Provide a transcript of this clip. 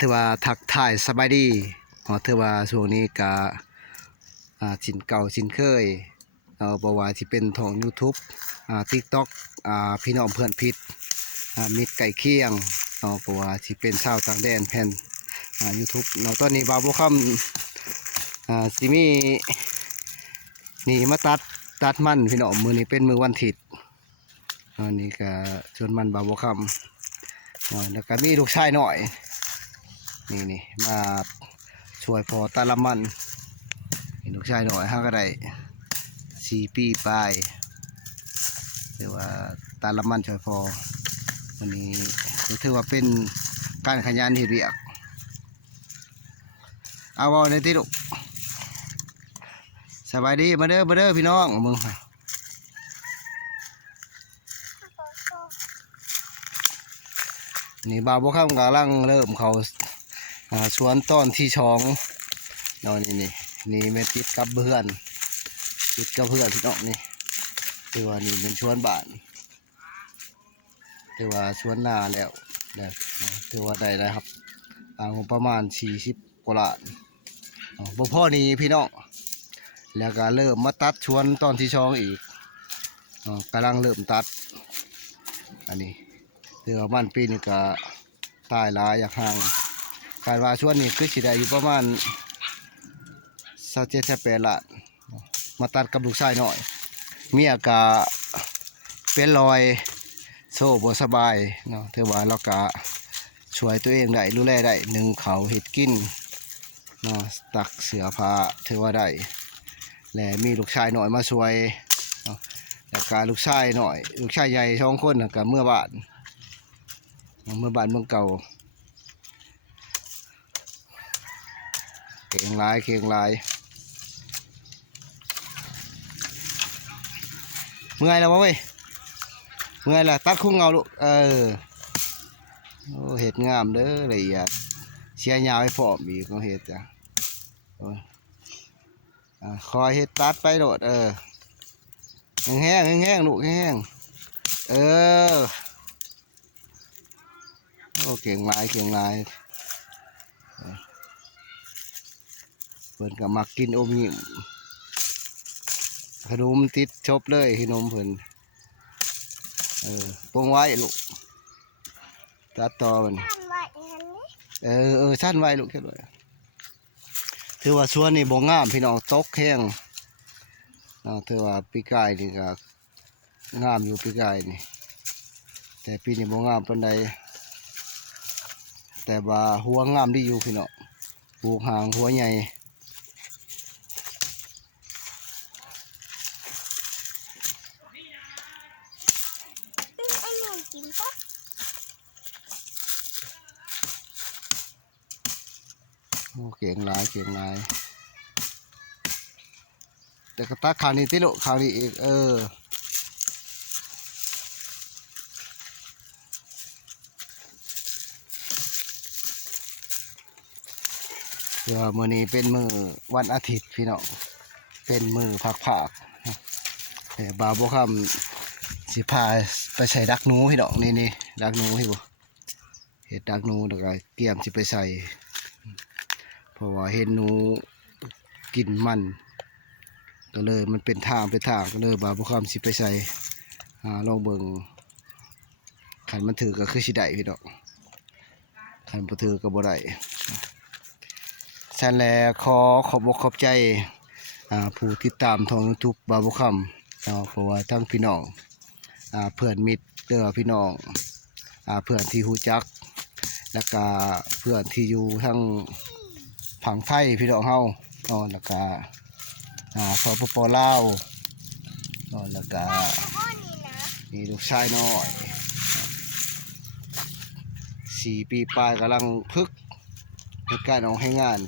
ถือว่าทักทายสบายดีถือว่าช่วงนี้ก็สินเก่าสินเคยบ่ว่าสิเป็นทอง YouTube TikTok พี่น้องเพื่อนพิษมิตรไก่เคียงบ่ว่าสิเป็นชาวต่างแดนแผ่นYouTube ตอนนี้บ่าวบ่ค่ำสิมีนี่มาตัดมันพี่น้องมื้อนี้เป็นมื้อวันอาทิตย์นี่ก็ชวนมันบ่าวบ่ค่ำแล้วก็มีลูกชายหน่อยนี่มาช่วยพอตาละมันลูกชายหน่อยก็ได้4 ปีปลายเรียกว่าตาละมันช่วยพอวันนี้ถือว่าเป็นการขยันเฮ็ดเวียกเอาเอาในที่ลูกสบายดีมาเด้อพี่น้องมึงนี่บ่าวบ่ค่ำกำลังเริ่มเขาสวนต้นที่ช่องนี่แม่ติดกับเพื่อนพี่น้องนี่คือว่านี่เป็นสวนบ้านคือว่าสวนนาแล้วคือว่าได้ครับประมาณ40 กว่าล้านบ่พอนี้พี่น้องแล้วก็เริ่มมาตัดสวนต้นที่ช่องอีกกำลังเริ่มตัดอันนี้คือว่ามันปีนี้ก็ตายหลายอย่างห่างคาดว่าช่วงนี้คือสิได้อยู่ประมาณ27-28 ล้านมาตัดกับลูกชายหน่อยเมียก็เป็นรอยโซ่บ่สบายถือว่าเราก็ช่วยตัวเองได้ดูแลได้นึ่งเขาเห็ดกินตักเสือผ้าถือว่าได้และมีลูกชายหน่อยมาช่วยแล้วก็ลูกชายหน่อยลูกชายใหญ่2 คนกับเมื่อบ้านเมืองเก่าเข่งลายเมื่อยแล้ววะเว้ยเมื่อยแล้วตัดคุ้งเงาลูกโอ้เห็ดงามเด้อละเอียดเชียร์ยาวให้ฟอมอีกเห็ดจ้ะคอยเห็ดตัดไปโดดแห้งลูกแห้งโอ้เก่งลายเพิ่นก็มักกินอมยิ้มขนมติดชบเลยขนมเพิ่นปงไว้ลูกตัดต่อมันสั้นไว้ลูกแค่ไหนถือว่าสวนนี่บ่งามพี่น้องตกแห้งถือว่าปีกายนี่ก็งามอยู่ปีกายนี่แต่ปีนี้บ่งามปานใดแต่ว่าหัวงามดีอยู่พี่น้องปลูกหางหัวใหญ่โอ้เก่งหลายแต่ก็ตัดขาวนี้ติลูกขาวนี้อีกเดี๋ยวมื้อนี้เป็นมื้อวันอาทิตย์พี่น้องเป็นมื้อพักบ่าวบ่ค่ำสิพาไปใส่ดักหนูพี่น้องนี่ดักหนูพี่บ่เฮ็ดดักหนูแล้วก็เตรียมสิไปใส่เพราะว่าเห็นหนูกินมันก็เลยมันเป็นทางก็เลยบ่าวบ่ค่ำสิไปใส่ลองเบิ่งคันมันถือก็คือสิได้พี่น้องคันบ่ถือก็บ่ได้ฉันแลขอบอกขอบใจผู้ติดตามทาง YouTube บ่าวบ่ค่ำเพราะว่าทั้งพี่น้องเพื่อนมิตรพี่น้องเพื่อนที่รู้จักแล้วก็เพื่อนที่อยู่ทั้งผังไทยพี่น้องเฮาแล้วก็สปป.ลาวแล้วก็มีลูกชายน้อย4 ปีปลายกำลังพึกในการออกให้งาน